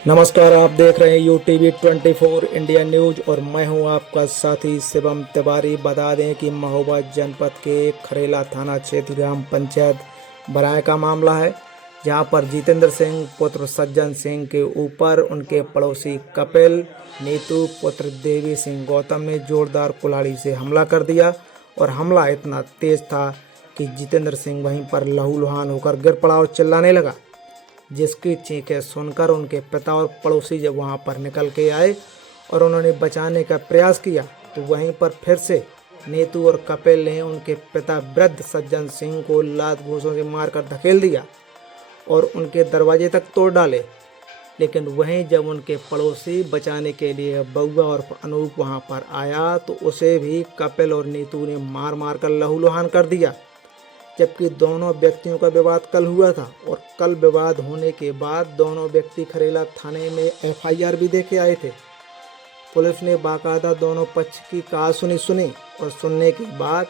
नमस्कार, आप देख रहे हैं UTV 24 इंडिया न्यूज और मैं हूं आपका साथी शिवम तिवारी। बता दें कि महोबा जनपद के खरेला थाना क्षेत्र ग्राम पंचायत बराए का मामला है, जहां पर जितेंद्र सिंह पुत्र सज्जन सिंह के ऊपर उनके पड़ोसी कपिल नीतू पुत्र देवी सिंह गौतम ने जोरदार कुल्हाड़ी से हमला कर दिया। और हमला इतना तेज था कि जितेंद्र सिंह वहीं पर लहूलुहान होकर गिर पड़ा और चिल्लाने लगा, जिसकी चीखें सुनकर उनके पिता और पड़ोसी जब वहां पर निकल के आए और उन्होंने बचाने का प्रयास किया, तो वहीं पर फिर से नीतू और कपिल ने उनके पिता वृद्ध सज्जन सिंह को लात घूंसों से मारकर धकेल दिया और उनके दरवाजे तक तोड़ डाले। लेकिन वहीं जब उनके पड़ोसी बचाने के लिए बउआ और अनूप वहां पर आया, तो उसे भी कपिल और नीतू ने मार मार कर लहूलुहान कर दिया। जबकि दोनों व्यक्तियों का विवाद कल हुआ था और कल विवाद होने के बाद दोनों व्यक्ति खरेला थाने में FIR भी देके आए थे। पुलिस ने बाकायदा दोनों पक्ष की कहा सुनी और सुनने के बाद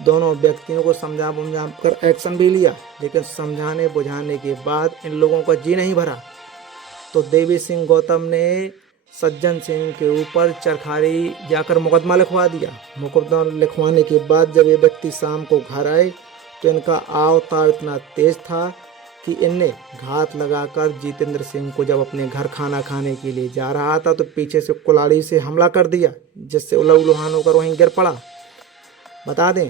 दोनों व्यक्तियों को समझा बुझा कर एक्शन भी लिया। लेकिन समझाने बुझाने के बाद इन लोगों का जी नहीं भरा, तो देवी सिंह गौतम ने सज्जन सिंह के ऊपर चरखारी जाकर मुकदमा लिखवा दिया। मुकदमा लिखवाने के बाद जब ये व्यक्ति शाम को घर आए, तो इनका आवतार इतना तेज था कि इनने घात लगाकर जितेंद्र सिंह को जब अपने घर खाना खाने के लिए जा रहा था, तो पीछे से कुल्हाड़ी से हमला कर दिया, जिससे लहूलुहान होकर वहीं गिर पड़ा। बता दें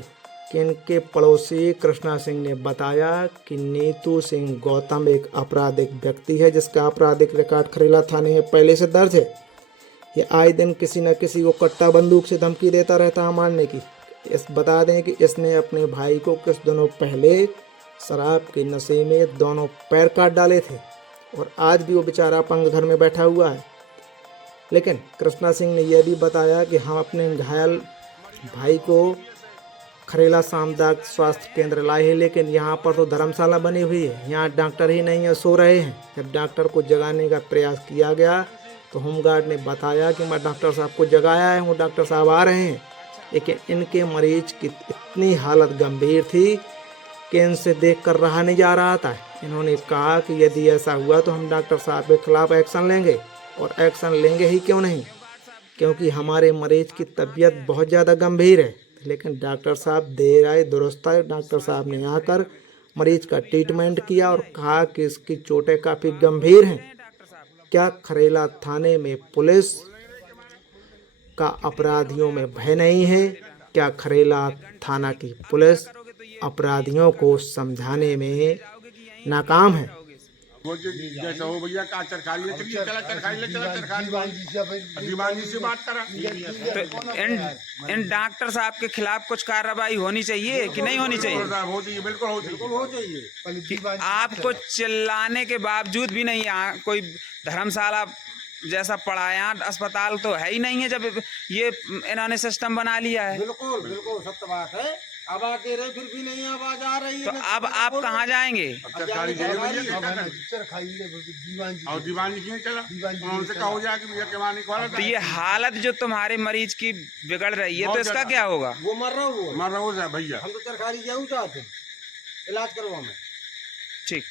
कि इनके पड़ोसी कृष्णा सिंह ने बताया कि नीतू सिंह गौतम एक आपराधिक व्यक्ति है, जिसका आपराधिक रिकॉर्ड खरेला थाने में पहले से दर्ज है। ये आए दिन किसी न किसी को कट्टा बंदूक से धमकी देता रहता है मारने की। बता दें कि इसने अपने भाई को कुछ दिनों पहले शराब के नशे में दोनों पैर काट डाले थे और आज भी वो बेचारा अपंग घर में बैठा हुआ है। लेकिन कृष्णा सिंह ने यह भी बताया कि हम अपने घायल भाई को खरेला सामुदायिक स्वास्थ्य केंद्र लाए हैं, लेकिन यहाँ पर तो धर्मशाला बनी हुई है, यहाँ डॉक्टर ही नहीं है, सो रहे हैं। जब डॉक्टर को जगाने का प्रयास किया गया, तो होमगार्ड ने बताया कि मैं डॉक्टर साहब को जगाया है, वो डॉक्टर साहब आ रहे हैं। लेकिन इनके मरीज की इतनी हालत गंभीर थी कि इनसे देखकर रहा नहीं जा रहा था। इन्होंने कहा कि यदि ऐसा हुआ तो हम डॉक्टर साहब के खिलाफ एक्शन लेंगे, और एक्शन लेंगे ही क्यों नहीं, क्योंकि हमारे मरीज की तबीयत बहुत ज़्यादा गंभीर है। लेकिन डॉक्टर साहब देर आए दुरुस्त आए। डॉक्टर साहब ने आकर मरीज का ट्रीटमेंट किया और कहा कि इसकी चोटें काफ़ी गंभीर हैं। क्या खरेला थाने में पुलिस का अपराधियों में भय नहीं है? क्या खरेला थाना की पुलिस अपराधियों को समझाने में नाकाम है? वो जैसा हो भैया का चरखारी ले चलिए, चला चरखारी ले चला चरखारी दीवान जी से बात करा। तो इन डॉक्टर साहब के खिलाफ कुछ कार्रवाई होनी चाहिए कि नहीं होनी चाहिए? हो चाहिए, बिल्कुल हो चाहिए। आपको चिल्लाने के बावजूद भी नहीं, यहाँ कोई धर्मशाला जैसा पड़ा है, यहाँ अस्पताल तो है ही नहीं है, जब ये इन्होंने सिस्टम बना लिया है। बिल्कुल बिल्कुल सत्य बात है। आवाज दे रहे फिर भी नहीं आवाज आ रही है। तो अब आप कहाँ जाएंगे? चरखारी और दीवान जी क्यों चला, उनसे कहो जाए कि भैया केवाड़ नहीं खोला। तो ये हालत जो तुम्हारे मरीज की बिगड़ रही है, तो इसका क्या होगा? वो मर रहा हूँ भैया। हम तो चरखारी जाऊँ चाहते हैं इलाज करवा में। ठीक।